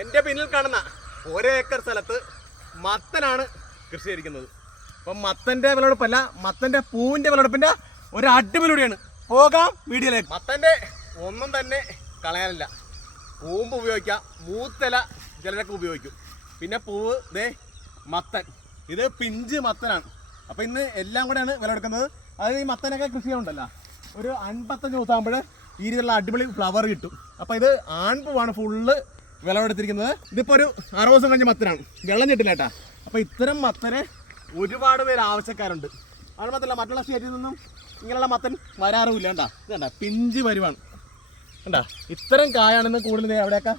എൻ്റെ പിന്നിൽ കാണുന്ന 1 ഏക്കർ സ്ഥലത്ത് മത്തനാണ് കൃഷി ചെയ്തിരിക്കുന്നത്. അപ്പം മത്തൻ്റെ വിളവെടുപ്പല്ല, മത്തൻ്റെ പൂവിൻ്റെ വിളവെടുപ്പിൻ്റെ ഒരു അടിപൊളിയാണ്. പോകാം വീഡിയോയിലേക്ക്. മത്തൻ്റെ ഒന്നും തന്നെ കളയാനില്ല. കൂമ്പ് ഉപയോഗിക്കാം, മൂത്തല ചിലരൊക്കെ ഉപയോഗിക്കും. പിന്നെ പൂവ് ദേ മത്തൻ, ഇത് പിഞ്ച് മത്തനാണ്. അപ്പോൾ ഇന്ന് എല്ലാം കൂടെയാണ് വിളവെടുക്കുന്നത്. അതായത് ഈ മത്തനൊക്കെ കൃഷി ചെയ്യുന്നുണ്ടല്ലോ, ഒരു 55 ദിവസം ആകുമ്പോൾ ഈ രീതിയിലുള്ള അടിപൊളി ഫ്ലവർ കിട്ടും. അപ്പോൾ ഇത് ആൺപൂവാണ് ഫുള്ള് വിളവെടുത്തിരിക്കുന്നത്. ഇതിപ്പോൾ ഒരു 60 ദിവസം കഴിഞ്ഞ മത്തനാണ്, വെള്ളം കിട്ടില്ല കേട്ടാ. അപ്പോൾ ഇത്തരം മത്തന് ഒരുപാട് പേര് ആവശ്യക്കാരുണ്ട്. അത് മാത്രമല്ല മറ്റുള്ള സ്റ്റേറ്റിൽ നിന്നും ഇങ്ങനെയുള്ള മത്തൻ വരാറുമില്ല. കേട്ടാ ഇത് കണ്ടാ പിഞ്ച് വരുവാണ്. കണ്ടാ ഇത്തരം കായാണെന്ന് കൂടുതൽ അവിടെയൊക്കെ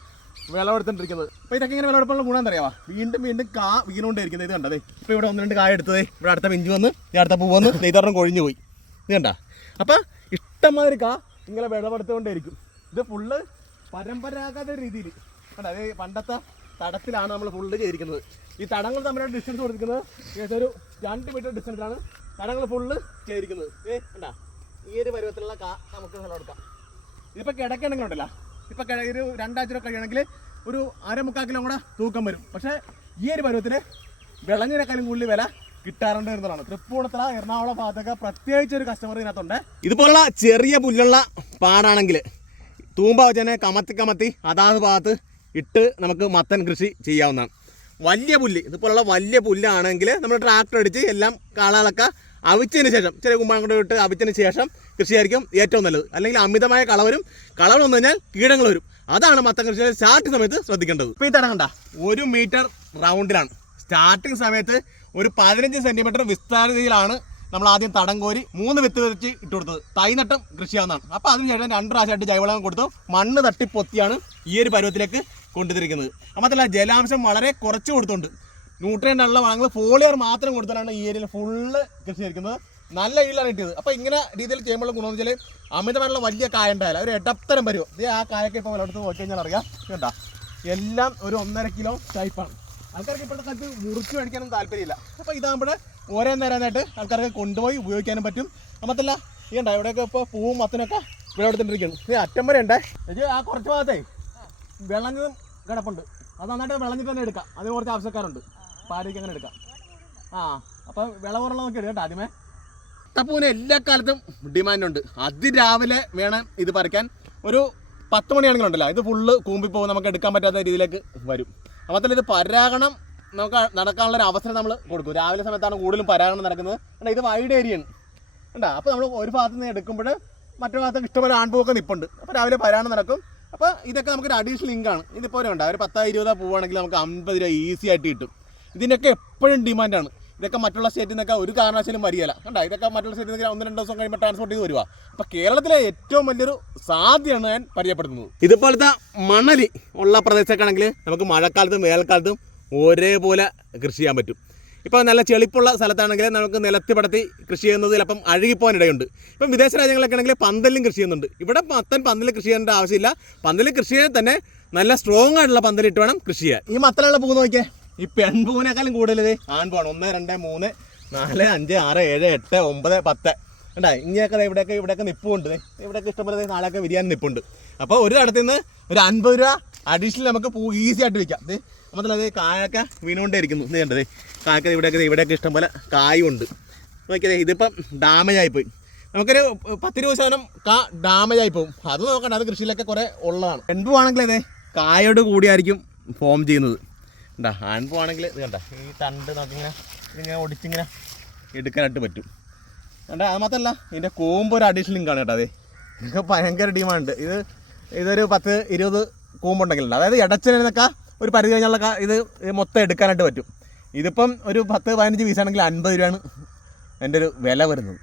വിളവെടുത്തോണ്ടിരിക്കുന്നത്. അപ്പോൾ ഇതൊക്കെ ഇങ്ങനെ വിളവെടുപ്പുള്ള ഗുണം അറിയാവാ, വീണ്ടും വീണ്ടും കാ വീണുകൊണ്ടിരിക്കുന്നത്. ഇത് കണ്ടതേ, ഇപ്പോൾ ഇവിടെ 1-2 കായ എടുത്തതേ, ഇവിടെ അടുത്ത പിഞ്ച് വന്ന്, ഈ അടുത്ത പൂ വന്ന്, നെയ്തോറം കൊഴിഞ്ഞു പോയി. ഇത് കണ്ടാ. അപ്പോൾ ഇഷ്ടംമാതിരി കാ ഇങ്ങനെ വിളവെടുത്തുകൊണ്ടേയിരിക്കും. ഇത് ഫുള്ള് പരമ്പരാഗത രീതിയിൽ കണ്ടാ, അതേ പണ്ടത്തെ തടത്തിലാണ് നമ്മൾ ഫുള്ള് ചെയ്തിരിക്കുന്നത്. ഈ തടങ്ങൾ തമ്മിലുള്ള ഡിസ്റ്റൻസ് കൊടുത്തിരിക്കുന്നത് ഏകദേശം ഒരു 2 മീറ്റർ ഡിസ്റ്റൻസിലാണ് തടങ്ങൾ ഫുള്ള് ചെയ്തിരിക്കുന്നത്. കണ്ടാ ഈ ഒരു പരുവത്തിലുള്ള കാ നമുക്ക് വിളവെടുക്കാം. ഇതിപ്പോൾ കിടക്കണമെങ്കിൽ ഉണ്ടല്ലോ, ഇപ്പോൾ ഒരു 2 ആഴ്ച കഴിയണമെങ്കിൽ ഒരു 1/4 കിലോ കൂടെ തൂക്കം വരും. പക്ഷേ ഈ ഒരു പരുവത്തിന് വിളഞ്ഞിനേക്കാളും കൂടുതൽ വില കിട്ടാറുണ്ട് എന്നതാണ്. തൃപ്പൂണിത്തുറ, എറണാകുളം ഭാഗത്തൊക്കെ പ്രത്യേകിച്ച് ഒരു കസ്റ്റമർ ഇതിനകത്തുണ്ട്. ഇതുപോലുള്ള ചെറിയ പുല്ലുള്ള പാടാണെങ്കിൽ തൂമ്പ വെച്ച് തന്നെ കമത്തി അതാത് ഭാഗത്ത് ഇട്ട് നമുക്ക് മത്തൻ കൃഷി ചെയ്യാവുന്നതാണ്. വലിയ പുല്ല്, ഇതുപോലുള്ള വലിയ പുല്ലാണെങ്കിൽ നമ്മൾ ട്രാക്ടർ അടിച്ച് എല്ലാം കാളകളൊക്കെ അവിച്ചതിന് ശേഷം, ചെറിയ കുമ്പാളം കൊണ്ട് ഇട്ട് അവിച്ചതിന് ശേഷം കൃഷിയായിരിക്കും ഏറ്റവും നല്ലത്. അല്ലെങ്കിൽ അമിതമായ കള വന്നു കഴിഞ്ഞാൽ കീടങ്ങൾ വരും. അതാണ് മത്തൻ കൃഷി സ്റ്റാർട്ടിങ് സമയത്ത് ശ്രദ്ധിക്കേണ്ടത്. ഇപ്പോൾ ഈ തടം കണ്ട 1 മീറ്റർ റൗണ്ടിലാണ്. സ്റ്റാർട്ടിങ് സമയത്ത് ഒരു 15 സെൻറ്റിമീറ്റർ വിസ്താരതയിലാണ് നമ്മൾ ആദ്യം തടം കോരി 3 വിത്ത് വെച്ച് ഇട്ട് കൊടുത്തത്. തൈനട്ടം കൃഷിയാവുന്നതാണ്. അപ്പോൾ അതിനുശേഷം 2 പ്രാവശ്യമായിട്ട് ജൈവവളം കൊടുത്തു മണ്ണ് തട്ടിപ്പൊത്തിയാണ് ഈ ഒരു പരുവത്തിലേക്ക് കൊണ്ടുവന്നിരിക്കുന്നത്. മാത്രമല്ല ജലാംശം വളരെ കുറച്ച് കൊടുത്തുകൊണ്ട് ന്യൂട്രിയൻ്റ് ഉള്ള വളങ്ങൾ ഫോളിയർ മാത്രം കൊടുത്താലാണ് ഈ ഏരിയയിൽ ഫുള്ള് കൃഷി ചെയ്തിരിക്കുന്നത്. നല്ല ഈലാണ് കിട്ടിയത്. അപ്പോൾ ഇങ്ങനെ രീതിയിൽ ചെയ്യുമ്പോൾ ഗുണമെന്ന് വെച്ചാൽ അമിതമായിട്ടുള്ള വലിയ കായ ഉണ്ടായാലും ഒരു ഇടത്തരം വരും. ഇത് ആ കായൊക്കെ ഇപ്പോൾ വിളവെടുത്ത് നോക്കി കഴിഞ്ഞാൽ അറിയാം. കേട്ടോ എല്ലാം ഒരു 1.5 കിലോ ടൈപ്പാണ്. ആൾക്കാർക്ക് ഇപ്പോഴത്തെ കാലത്ത് മുറിച്ച് മേടിക്കാനും താല്പര്യമില്ല. അപ്പോൾ ഇതാകുമ്പോൾ ഓരോ നേരമായിട്ട് ആൾക്കാർക്ക് കൊണ്ടുപോയി ഉപയോഗിക്കാനും പറ്റും. മാത്രമല്ല ഈ ഉണ്ടോ ഇവിടെയൊക്കെ ഇപ്പോൾ പൂവും മത്തനൊക്കെ വിളവെടുത്തിട്ടിരിക്കുന്നു. ഇത് അറ്റം വരെ ഉണ്ടേ. ഇത് ആ കുറച്ച് ഭാഗത്തേ വിളഞ്ഞതും കിടപ്പുണ്ട്. അത് നന്നായിട്ട് വിളഞ്ഞിട്ട് തന്നെ എടുക്കാം. അതിന് കുറച്ച് ആവശ്യക്കാരുണ്ട്. പാടിക്ക് അങ്ങനെ എടുക്കാം. അപ്പം വിളവുറള്ള നോക്കി എടുക്കാം കേട്ടോ. ആദ്യമേ തപ്പൂവിന് എല്ലാ കാലത്തും ഡിമാൻഡുണ്ട്. അതിരാവിലെ വേണം ഇത് പറിക്കാൻ. ഒരു 10 മണിയാണെങ്കിലും ഉണ്ടല്ലോ, ഇത് ഫുള്ള് കൂമ്പിപ്പോകും, നമുക്ക് എടുക്കാൻ പറ്റാത്ത രീതിയിലേക്ക് വരും. അപ്പോൾ ഇത് പരാഗണം നമുക്ക് നടക്കാനുള്ളൊരു അവസരം നമ്മൾ കൊടുക്കും. രാവിലെ സമയത്താണ് കൂടുതലും പരാഗണം നടക്കുന്നത്. കണ്ടാ ഇത് വൈഡ് ഏരിയയാണ്. കണ്ടാ അപ്പോൾ നമ്മൾ ഒരു ഭാഗത്ത് നിന്ന് എടുക്കുമ്പോൾ മറ്റു ഭാഗത്തൊക്കെ ഇഷ്ടംപോലെ ആൺപൂവൊക്കെ നിൽപ്പുണ്ട്. അപ്പോൾ രാവിലെ പരാഗണം നടക്കും. അപ്പോൾ ഇതൊക്കെ നമുക്കൊരു അഡീഷണൽ ലിങ്കാണ്. ഇതിപ്പോൾ ഒരു 10-20 പൂവാണെങ്കിൽ നമുക്ക് 50 രൂപ ഈസി ആയിട്ട് കിട്ടും. ഇതിനൊക്കെ എപ്പോഴും ഡിമാൻഡാണ്. ഇതൊക്കെ മറ്റുള്ള സ്റ്റേറ്റിൽ നിന്നൊക്കെ ഒരു കാരണവശാലും വരികയില്ല. കണ്ടാ ഇതൊക്കെ മറ്റുള്ള സ്റ്റേറ്റിൽ നിന്നൊക്കെ 1-2 ദിവസം കഴിയുമ്പോൾ ട്രാൻസ്പോർട്ട് ചെയ്ത് വരുക. അപ്പോൾ കേരളത്തിലെ ഏറ്റവും വലിയൊരു സാധ്യതയാണ് ഞാൻ പരിചയപ്പെടുത്തുന്നത്. ഇതുപോലത്തെ മണലി ഉള്ള പ്രദേശമൊക്കെ ആണെങ്കിൽ നമുക്ക് മഴക്കാലത്തും വേനൽക്കാലത്തും ഒരേപോലെ കൃഷി ചെയ്യാൻ പറ്റും. ഇപ്പോൾ നല്ല ചെളിപ്പുള്ള സ്ഥലത്താണെങ്കിൽ നമുക്ക് നിലത്തി പടത്തി കൃഷി ചെയ്യുന്നത് ചിലപ്പം അഴുകിപ്പോകാനിടയുണ്ട്. ഇപ്പം വിദേശ രാജ്യങ്ങളൊക്കെ ആണെങ്കിൽ പന്തലിലും കൃഷി ചെയ്യുന്നുണ്ട്. ഇവിടെ മത്തൻ പന്തലിൽ കൃഷി ചെയ്യേണ്ട ആവശ്യമില്ല. പന്തലിൽ കൃഷി ചെയ്യാൻ തന്നെ നല്ല സ്ട്രോങ് ആയിട്ടുള്ള പന്തലിട്ട് വേണം കൃഷി ചെയ്യാൻ. ഈ മത്തനുള്ള പൂ നോക്കിയേ, ഈ പെൺപൂവിനേക്കാളും കൂടുതൽ ആൺപൂവാണ്. 1, 2, 3, 4, 5, 6, 7, 8, 9, 10 ഉണ്ടാ. ഇങ്ങനെയൊക്കെ ഇവിടെയൊക്കെ നിപ്പുണ്ട്. ഇവിടെയൊക്കെ ഇഷ്ടംപോലെ നാളെയൊക്കെ വിരിയാൻ നിപ്പുണ്ട്. അപ്പോൾ ഒരു തടത്തിൽ നിന്ന് ഒരു 50 രൂപ അഡീഷണൽ നമുക്ക് പൂ ഈസി ആയിട്ട് വയ്ക്കാം. മാത്രമല്ല അത് കായൊക്കെ വീണുകൊണ്ടേ ഇരിക്കുന്നു. ഇത് കണ്ടത് കായൊക്കെ ഇവിടെയൊക്കെ ഇഷ്ടംപോലെ കായുണ്ട്. നോക്കിയതേ ഇതിപ്പം ഡാമേജ് ആയിപ്പോയി. നമുക്കൊരു 10-20% കാ ഡാമേജ് ആയി പോകും. അത് നോക്കണ്ട, അത് കൃഷിയിലൊക്കെ കുറേ ഉള്ളതാണ്. പെൺപൂവാണെങ്കിൽ അതെ കായോട് കൂടിയായിരിക്കും ഫോം ചെയ്യുന്നത്. കണ്ടാ ആൺപൂവാണെങ്കിൽ ഇത് കണ്ട ഈ തണ്ട് നോക്കിങ്ങനെ ഇതിങ്ങനെ ഒടിച്ചിങ്ങനെ എടുക്കാനായിട്ട് പറ്റും. കണ്ടാ അത് മാത്രമല്ല ഇതിൻ്റെ കൂമ്പ് ഒരു അഡീഷണൽ ലിങ്കാണ് കേട്ടോ. അതെ ഇതൊക്കെ ഭയങ്കര ഡിമാൻഡ്. ഇതൊരു 10-20 കൂമ്പുണ്ടെങ്കിലുണ്ട്. അതായത് ഇടച്ചിനൊക്കെ ഒരു പരിധി കഴിഞ്ഞുള്ള ഇത് മൊത്തം എടുക്കാനായിട്ട് പറ്റും. ഇതിപ്പം ഒരു 10-15 പീസാണെങ്കിൽ 50 രൂപയാണ് എൻ്റെ ഒരു വില വരുന്നത്.